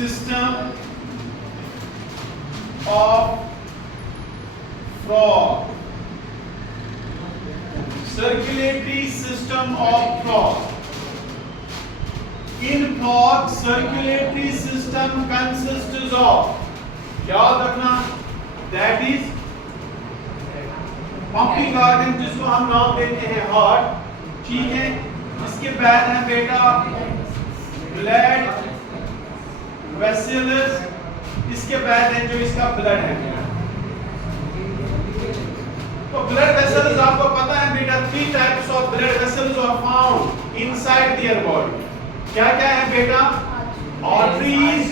system of frog. Circulatory system of frog. In frog, circulatory system consists of, याद रखना, that is pumping organ जिसको हम नाम देते हैं हार्ट, ठीक है। इसके बाद है बेटा ब्लड वेसल्स, इसके बाद है जो इसका ब्लड है। तो ब्लड वेसल्स आपको पता है बेटा, 3 types of blood vessels are found inside their body. क्या क्या है बेटा? Arteries,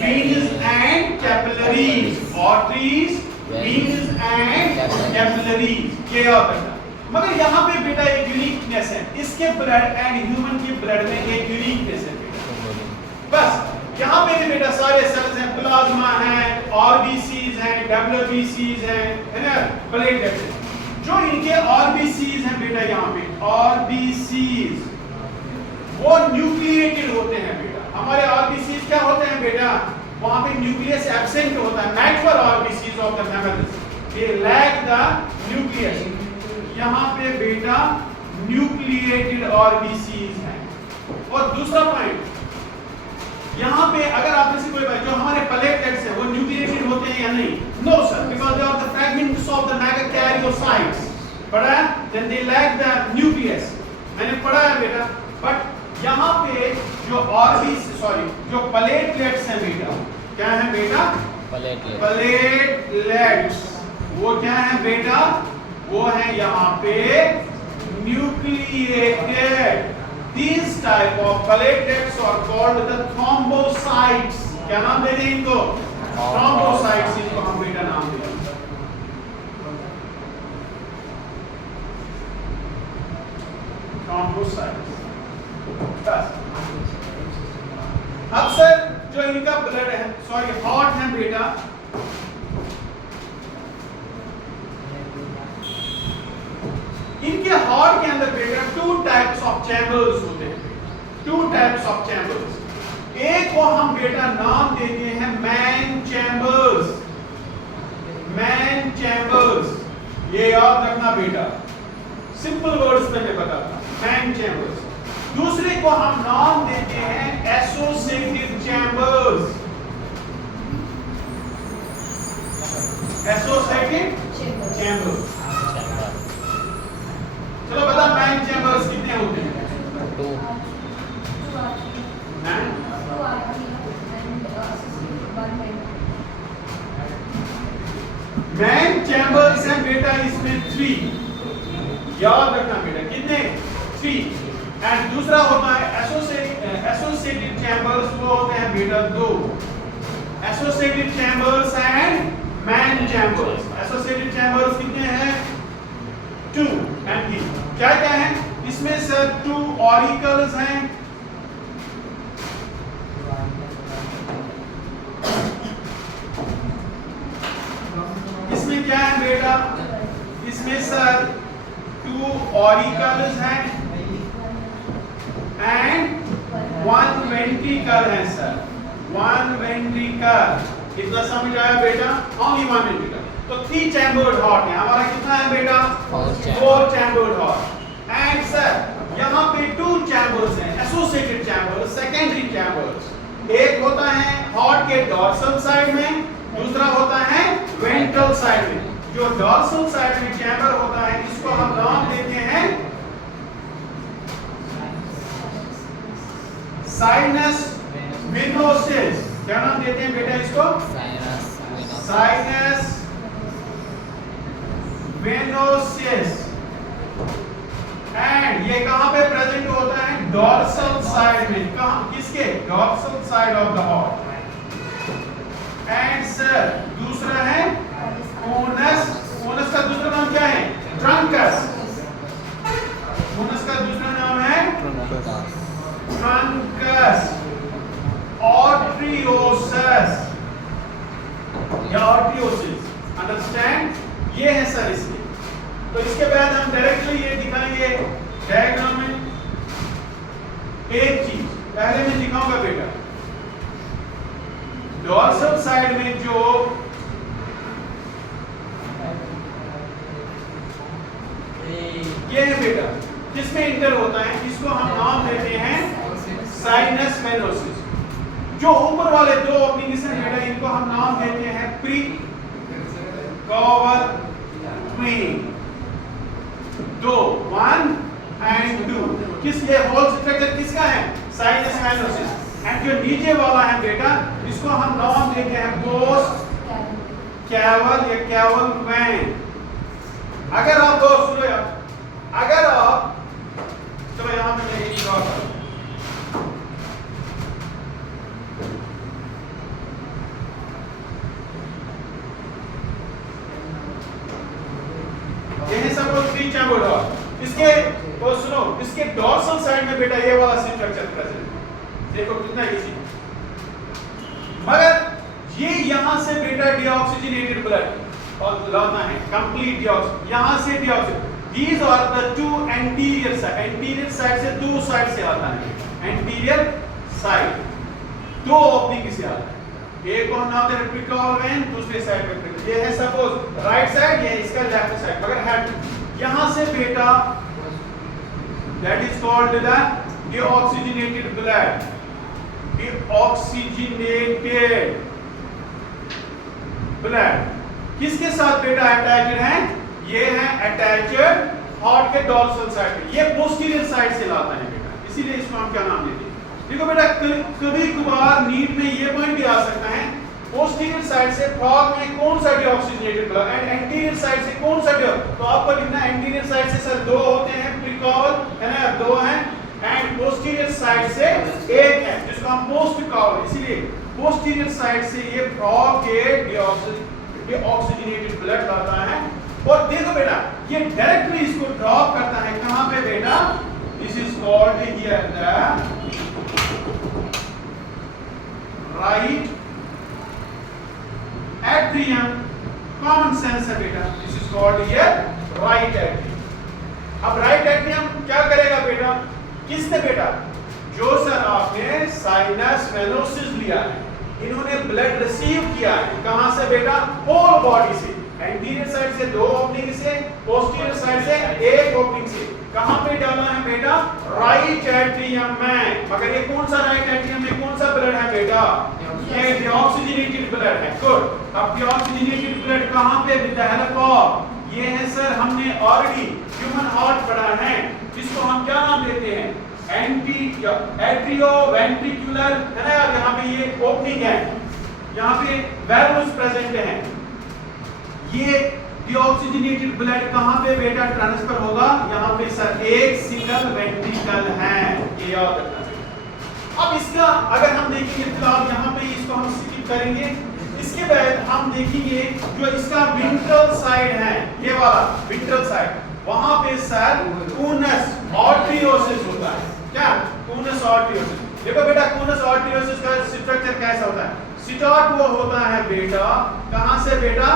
veins and capillaries. Arteries, veins and capillaries, ये याद रखना। मगर यहाँ पे बेटा एक यूनिकनेस है, इसके ब्लड एंड ह्यूमन के ब्लड में एक यूनिकनेस है बेटा। बस यहाँ पे भी बेटा सारे सेल्स हैं, प्लाज्मा है, आरबीसीज हैं, डब्ल्यूबीसीज हैं, है ना, प्लेटलेट्स हैं। जो इनके आरबीसीज हैं बेटा, यहाँ पे आरबीसीज वो न्यूक्लिएटेड होते हैं बेटा। हमारे आरबीसीज क्या होते हैं बेटा? वहाँ पे न्यूक्लियस एब्सेंट होता है। Mature RBCs of the mammals, they lack the nucleus. यहाँ पे बेटा न्यूक्लिएटेड आरबीसीज हैं। और दूसरा पॉइंट, यहाँ पे अगर आप में से कोई जो हमारे प्लेटलेट्स हैं वो न्यूक्लिएटेड होते हैं या नहीं? No sir, because they are the fragments of the megakaryocytes. पढ़ा है? Then they lack the nucleus. मैंने पढ़ा है बेटा। बट यहाँ पे जो जो प्लेटलेट्स हैं बेटा, क्या है बेटा? प्लेटलेट्स वो क्या है बेटा? वो है यहाँ पे nucleated. These type of platelets are called the thrombocytes. क्या नाम दे रहे हैं इनको? Thrombocytes, इनको हम बेटा नाम दे रहे हैं। Thrombocytes। बस। अब सर जो इनका ब्लड है, सॉरी हार्ट है बेटा, इनके हार्ट के अंदर बेटा 2 टाइप्स ऑफ चैम्बर्स होते हैं। 2 टाइप्स ऑफ चैम्बर्स। एक को हम बेटा नाम देते हैं मैन चैम्बर्स। मैन चैम्बर्स, ये याद रखना बेटा, सिंपल वर्ड्स में मैं बताता हूं। Man chambers. दूसरे को हम नाम देते हैं एसोसिएटेड चैम्बर्स। Associated chambers. चलो बता, मैन चैम्बर्स कितने होते हैं? 2। मैन चैम्बर्स हैं बेटा इसमें 3, याद रखना बेटा, कितने? 3। एंड दूसरा होता है एसोसिएटेड चैम्बर्स, वो होते हैं बेटा 2। Associated chambers and man chambers. Associated chambers कितने हैं? 2 एंड 3। क्या क्या है इसमें सर? 2 ऑरिकल्स हैं, इसमें क्या है बेटा? इसमें सर 2 ऑरिकल्स हैं एंड 1 वेंट्रिकल है सर। 1 वेंट्रिकल। कितना समझ आया बेटा? Only 1 ventricle. तो 3 चैम्बर्ड हार्ट है हमारा। कितना है बेटा? 4 चैम्बर्ड हार्ट। एंड सर यहाँ पे 2 चैम्बर्स हैं, एसोसिएटेड चैम्बर्स, सेकेंडरी चैम्बर्स। एक होता है हार्ट के डॉर्सल साइड में, दूसरा होता है वेंट्रल साइड में। जो डॉर्सल साइड में चैम्बर होता है इसको हम नाम देते हैं साइनस वेनोसिस। क्या नाम देते हैं बेटा इसको? Sinus venosus. एंड ये कहां पे प्रेजेंट होता है? डॉर्सल साइड में। कहां? किसके? Dorsal side of the heart. And sir दूसरा है कोनस। कोनस का दूसरा नाम क्या है? ट्रंकस। कोनस का दूसरा नाम है ट्रंकस। आर्टरियोसस या आर्टरियोसिस, अंडरस्टैंड? ये है सर इसमें। तो इसके बाद हम डायरेक्टली ये दिखाएंगे डायग्राम में। एक चीज पहले मैं दिखाऊंगा बेटा, डोर्सल साइड में जो ये है बेटा, किसमें इंटर होता है, इसको हम नाम देते हैं साइनस वेनोसिस। जो ऊपर वाले दो ओपनिंग्स हैं बेटा, इनको हम नाम देते हैं प्री कॉवल ट्वेन, दो 1 and 2। किस ये होल स्ट्रक्चर किसका है, साइनस वेनोसिस। एंड जो नीचे वाला है बेटा, इसको हम नाम देते हैं पोस्ट कैवल या कैवल वेन। अगर आप दोस्त सुनो यार, अगर आप चलो यहां पे मैं एक ड्रॉ करूं, ये है सपोज 3 चैम्बर डॉर। इसके तो सुनो, इसके डोर्सल साइड में बेटा ये वाला स्ट्रक्चर प्रेजेंट है, देखो कितना इजी। मगर ये यहां से बेटा डीऑक्सीजनेटेड ब्लड और लाना है कंप्लीट डीऑक्सी, यहां से deoxy. These are the two anterior side, anterior side से दो साइड से आता है, anterior side दो ओपनिंग से आता है। एक को हम नाम दे रहे हैं प्रीकॉवल वेन, दूसरे साइड पे प्रीकॉवल। ये है सपोज राइट साइड, ये इसका लेफ्ट साइड। मगर हेड यहां से बेटा that is called the deoxygenated blood, deoxygenated blood किसके साथ बेटा अटैच्ड है, ये है अटैच्ड हार्ट के डोर्सल साइड पे, ये पोस्टीरियर साइड से लाता है बेटा, इसीलिए इसको हम क्या नाम देते हैं। देखो बेटा कभी कभार नीट में ये पॉइंट भी आ सकता है, पोस्टीरियर साइड से फ्रॉग में कौन सा deoxygenated blood and anterior side से कौन सा तो आपको लिखना एंटीरियर साइड से सर दो होते हैं प्रीकॉवल है ना, दो हैं, एंड पोस्टीरियर साइड से एक है जिसको हम पोस्ट कॉवल, इसीलिए पोस्टीरियर साइड से ये फ्रॉग के डीऑक्सीजनेटेड ब्लड लाता है। और देखो बेटा ये डायरेक्टली इसको ड्रॉप करता है कहां पे बेटा, this is called here the right atrium, common sense है बेटा, this is called here right atrium. अब राइट एट्रियम क्या करेगा बेटा, किसने बेटा, जो सर आपने साइनस वेनोसिस लिया है, इन्होंने ब्लड रिसीव किया है कहां से बेटा, होल बॉडी से, एंटीरियर साइड से दो ओपनिंग से, पोस्टीरियर साइड से एक ओपनिंग से। कहां पे डालना है बेटा, राइट एट्रियम में। मगर ये कौन सा राइट एट्रियम में कौन सा ब्लड है बेटा, ये डीऑक्सीजनेटेड ब्लड है। गुड। अब डीऑक्सीजनेटेड ब्लड कहां पे, विद द हेल्प ऑफ, ये है सर हमने ऑलरेडी ह्यूमन हार्ट पढ़ा है, जिसको हम क्या नाम देते हैं, एट्रियोवेंट्रिकुलर है ना, यहाँ पे ये ओपनिंग है, यहाँ पे वैल्व्स प्रेजेंट हैं। ये डीऑक्सीजनेटेड ब्लड कहां पे बेटा ट्रांसफर होगा, यहां पे सर एक सिंगल वेंट्रिकल है, ये याद रखना चाहिए। अब इसका अगर हम देखेंगे फिलहाल यहां पे इसको हम स्किप करेंगे, इसके बाद हम देखेंगे जो इसका विंट्रल साइड है, ये वाला विंट्रल साइड, वहां पे सर कूनस आर्टरियोसिस होता है। क्या कूनस आर्टरियोसिस, देखो बेटा कूनस आर्टरियोसिस का स्ट्रक्चर कैसा होता है, स्टार्ट वो होता है बेटा कहां से बेटा,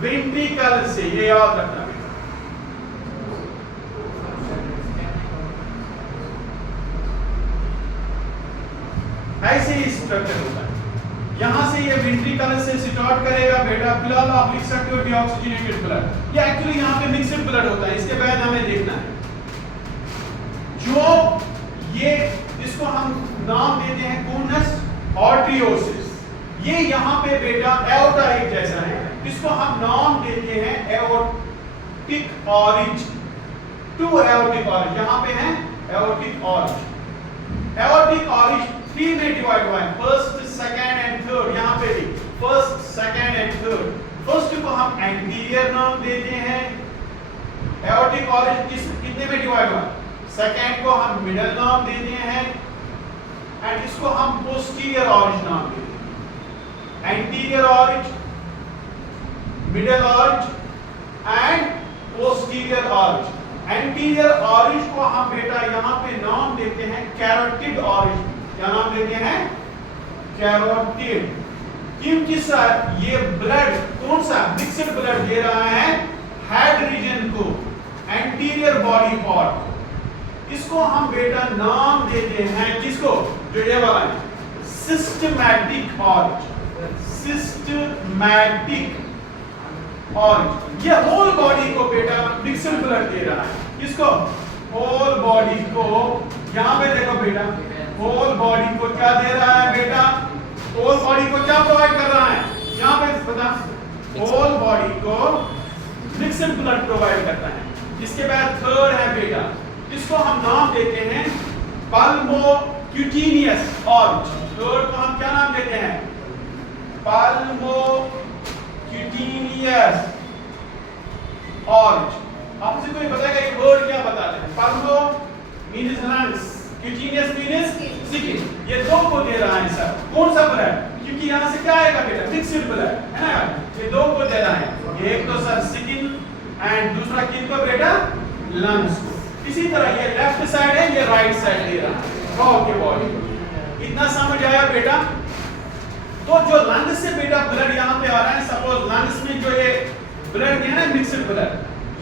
वेंट्रिकल से, ये याद रखना बेटा। ऐसे ही स्ट्रक्चर होता है, यहां से ये वेंट्रिकल से स्टार्ट करेगा बेटा। फिलहाल आप लिख सकते हो डीऑक्सीजनेटेड ब्लड, ये एक्चुअली यहां पे मिक्स्ड ब्लड होता है, इसके बाद हमें देखना है जो ये इसको हम नाम देते हैं कूनस आर्टरियोसिस। ये यहाँ पे बेटा एओर्टा एक जैसा है, इसको हम नाम देते हैं एओर्टिक ऑरिज, टू एओर्टिक ऑरिज यहाँ पे है, एओर्टिक ऑरिज। एओर्टिक ऑरिज 3 में डिवाइड हुआ है, फर्स्ट सेकंड एंड थर्ड, यहाँ पे भी first second and third. First को हम एंटीरियर नाम देते हैं, एओर्टिक ऑरिज कितने में डिवाइड हुआ, सेकंड को हम मिडल नाम देते हैं, एंड इसको हम पोस्टीरियर ऑरिज नाम देते हैं। एंटीरियर ऑरिज, मिडल ऑरिज एंड पोस्टीरियर ऑरिज। एंटीरियर ऑरिज को हम बेटा यहाँ पे नाम देते हैं कैरोटिड ऑरिज, क्या नाम देते हैं, कैरोटिड। क्योंकि सर ये ब्लड कौन सा मिक्स्ड ब्लड दे रहा है हेड रीजन को, एंटीरियर बॉडी पार्ट, इसको हम बेटा नाम देते हैं किसको, जो ये वाला है सिस्टमैटिक ऑरिज। सिस्टमैटिक और ये होल बॉडी को बेटा मिक्सड ब्लड दे रहा है। किसको? होल बॉडी को। यहाँ पे देखो बेटा, होल बॉडी को क्या दे रहा है बेटा? होल बॉडी को क्या प्रोवाइड कर रहा है? यहाँ पे बता, होल बॉडी को मिक्सड ब्लड प्रोवाइड करता है। इसके बाद थर्ड है बेटा, इसको हम नाम देते हैं पल्मोक्यूटेनियस ऑर्च। थर्ड को हम क्या नाम देते हैं? पल्मोक्यूटेनियस ऑर्च। आपसे कोई बताएगा ये वर्ड क्या बताते हैं? Pulmo means lungs, cutaneous means skin. ये दो को दे रहा है सर। कौन सा ब्लड? क्योंकि यहाँ से क्या आएगा बेटा? मिक्सड ब्लड है ना। ये दो को दे रहा है, एक तो सर स्किन एंड दूसरा किनको बेटा? लंग्स को। इसी तरह ये लेफ्ट साइड है, ये राइट साइड दे रहा है के बॉडी। इतना समझ आया बेटा? तो जो लंग्स से बेटा ब्लड यहाँ पे आ रहा है, सपोज लंग्स में जो ये ब्लड है ना मिक्सड ब्लड,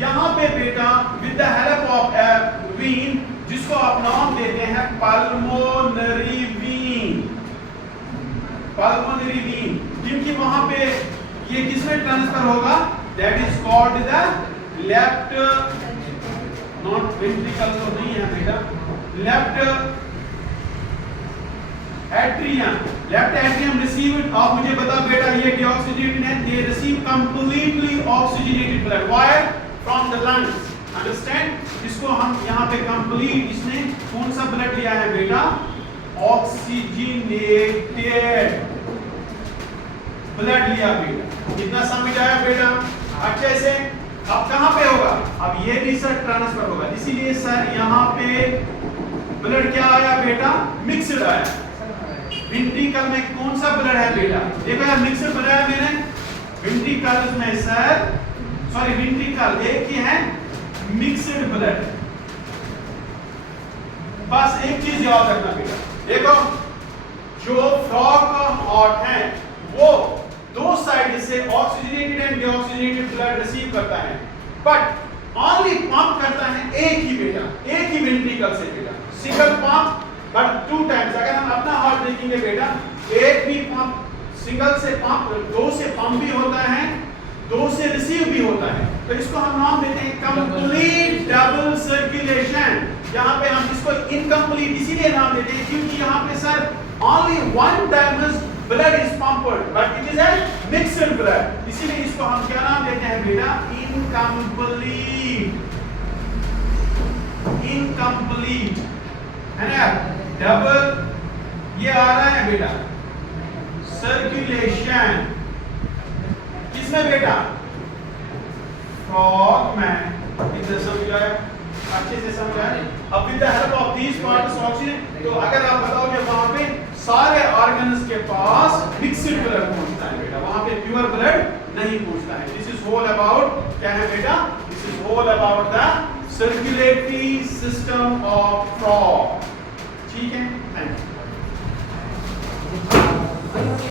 यहाँ पे बेटा with the help of a vein, जिसको आप नाम देते हैं पल्मोनरी वीन। पल्मोनरी वीन, क्योंकि वहां पे ये किसमें ट्रांसफर होगा? That is called the left, not ventricle तो नहीं है बेटा, left atrium. Left atrium received, आप मुझे बता बेटा, ये डीऑक्सीजेनेटेड है, they receive completely oxygenated blood. Why? From the lungs. Understand? इसको हम यहाँ पे कंप्लीट, इसने कौन सा ब्लड लिया है बेटा? ऑक्सीजनेटेड ब्लड लिया बेटा। कितना समझ आया बेटा? अच्छे से। अब कहां पे होगा? अब ये भी सर ट्रांसफर होगा, इसीलिए सर यहाँ पे ब्लड क्या आया बेटा? मिक्सड आया। वेंट्रिकल में कौन सा ब्लड है बेटा? देखो यार, मिक्सड ब्लड है मैंने वेंट्रिकल में सर, सॉरी वेंट्रिकल एक ही है, मिक्सड ब्लड। बस एक चीज याद रखना बेटा, देखो जो फ्रॉग हार्ट है वो दो साइड से oxygenated and deoxygenated blood receive करता है, बट ओनली पंप करता है एक ही बेटा, एक ही वेंट्रिकल से बेटा, single pump but two times. अगर हम अपना हार्ट देखेंगे बेटा, एक भी पंप, सिंगल से पंप, दो से पंप भी होता है, दो से रिसीव भी होता है। तो इसको हम नाम देते हैं कंप्लीट डबल सर्कुलेशन। यहाँ पे हम इसको इनकम्प्लीट इसीलिए नाम देते हैं क्योंकि यहाँ पे sir only one time blood is pumped but it is a mixed blood, इसीलिए इसको हम क्या नाम देते हैं बेटा? इनकम्प्लीट है ना। डबल ये आ रहा है बेटा सर्कुलेशन, किसमें बेटा? फ्रॉग में। इधर समझ आया? अच्छे से समझ आया? अब with the help of these parts oxygen, तो अगर आप बताओगे वहां पे सारे ऑर्गन्स के पास मिक्सड ब्लड पहुंचता है बेटा, वहां पे प्योर ब्लड नहीं पहुंचता है। दिस इज होल अबाउट क्या है बेटा? This is whole about the circulatory system of frog. ठीक है।